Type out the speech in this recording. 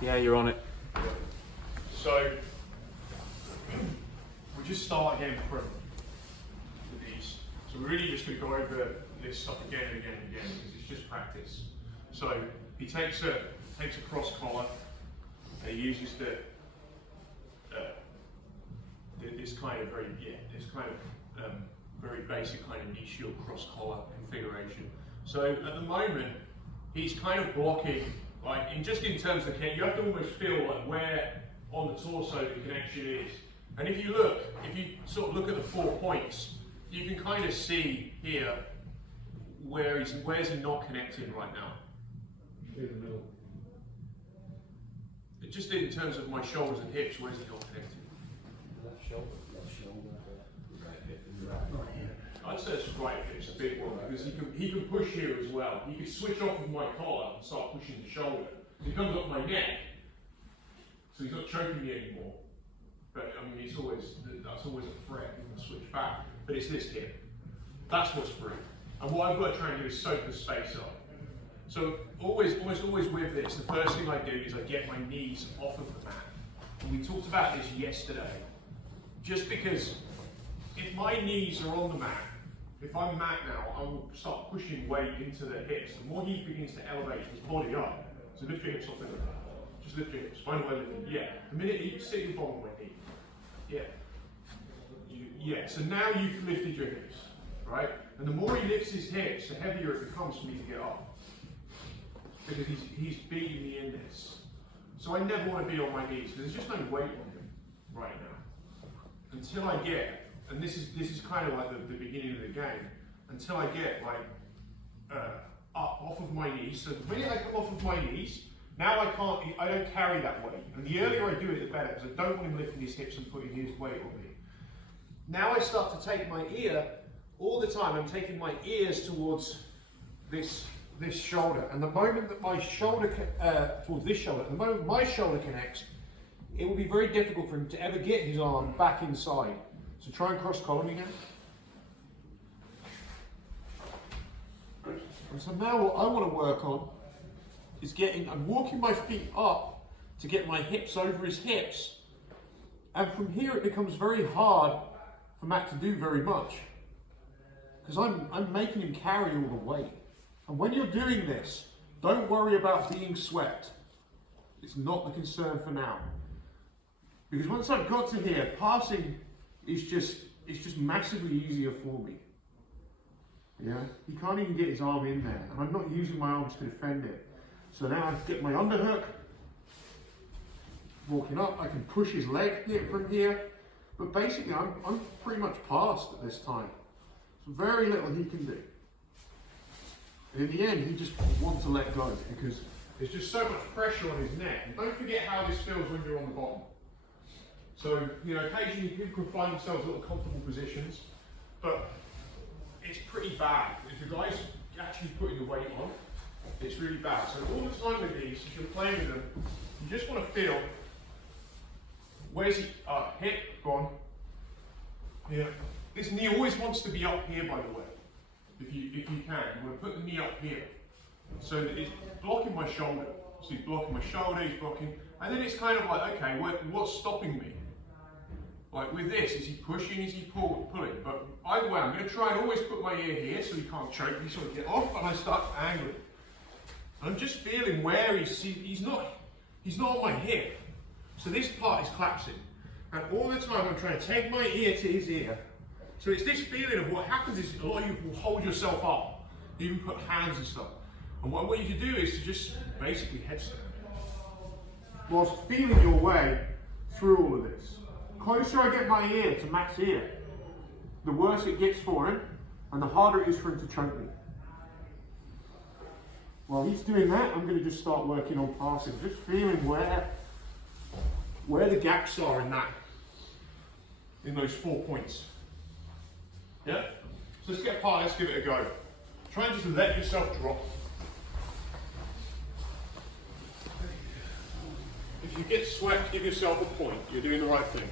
Yeah, you're on it. So we just start again from with these. So we're really just going to go over this stuff again and again and again because it's just practice. So he takes a cross collar and he uses this kind of very basic kind of knee shield cross collar configuration. So at the moment he's kind of blocking, like in terms of the kick, you have to almost feel like where on the torso the connection is. And if you sort of look at the 4 points, you can kind of see here where's he not connecting right now. Through the middle. Just in terms of my shoulders and hips, where's he not connecting? Left shoulder. Left shoulder. Right hip and right here. I'd say it's right hip's a big one because he can push here as well. He can switch off of my collar and start pushing the shoulder. He comes up my neck, so he's not choking me anymore. But I mean, that's always a threat. He can switch back, but it's this hip. That's what's free. And what I've got to try and do is soak the space up. So almost always with this, the first thing I do is I get my knees off of the mat. And we talked about this yesterday. Just because if my knees are on the mat, if I'm mat now, I will start pushing weight into the hips. The more he begins to elevate his body up, so lift your hips off in the mat. Just lift your hips. Find a way lifting. Yeah. The minute you sit your bottom of my knee. Yeah. Yeah. So now you've lifted your hips, right? And the more he lifts his hips, the heavier it becomes for me to get up. Because he's beating me in this. So I never want to be on my knees because there's just no weight on him right now. Until I get, and this is kind of like the beginning of the game, until I get like up off of my knees. So the minute I come off of my knees, now I don't carry that weight. And the earlier I do it, the better, because I don't want him lifting his hips and putting his weight on me. Now I start to take my ear, all the time I'm taking my ears towards this shoulder. And the moment that my shoulder, towards this shoulder, the moment my shoulder connects, it will be very difficult for him to ever get his arm back inside. So try and cross collar me now. And so now what I want to work on is I'm walking my feet up to get my hips over his hips. And from here it becomes very hard for Matt to do very much. Because I'm making him carry all the weight. And when you're doing this, don't worry about being swept. It's not the concern for now. Because once I've got to here, passing is just massively easier for me. Yeah, he can't even get his arm in there, and I'm not using my arms to defend it. So now I get my underhook, walking up, I can push his leg from here, but basically I'm pretty much past at this time. So very little he can do. And in the end, he just wants to let go because there's just so much pressure on his neck. And don't forget how this feels when you're on the bottom. So, occasionally people can find themselves in little comfortable positions, but it's pretty bad. If the guy's actually putting the weight on, it's really bad. So all the time with these, if you're playing with them, you just want to feel, where's he, hip, gone. Yeah. This knee always wants to be up here, by the way. If you can, you want to put the knee up here. So that it's blocking my shoulder. So he's blocking my shoulder, he's blocking, and then it's kind of like, okay, what's stopping me? Like with this, is he pushing, is he pulling? But either way, I'm going to try and always put my ear here so he can't choke me, so I get off and I start angling. I'm just feeling where he's not on my hip. So this part is collapsing. And all the time I'm trying to take my ear to his ear. So it's this feeling of what happens is a lot of you will hold yourself up. You even put hands and stuff. And what you can do is to just basically headstand. Whilst feeling your way through all of this. The closer I get my ear to Matt's ear, the worse it gets for him and the harder it is for him to choke me. While he's doing that, I'm going to just start working on passing, just feeling where the gaps are in those 4 points. Yeah? So let's get let's give it a go. Try and just let yourself drop. If you get swept, give yourself a point. You're doing the right thing.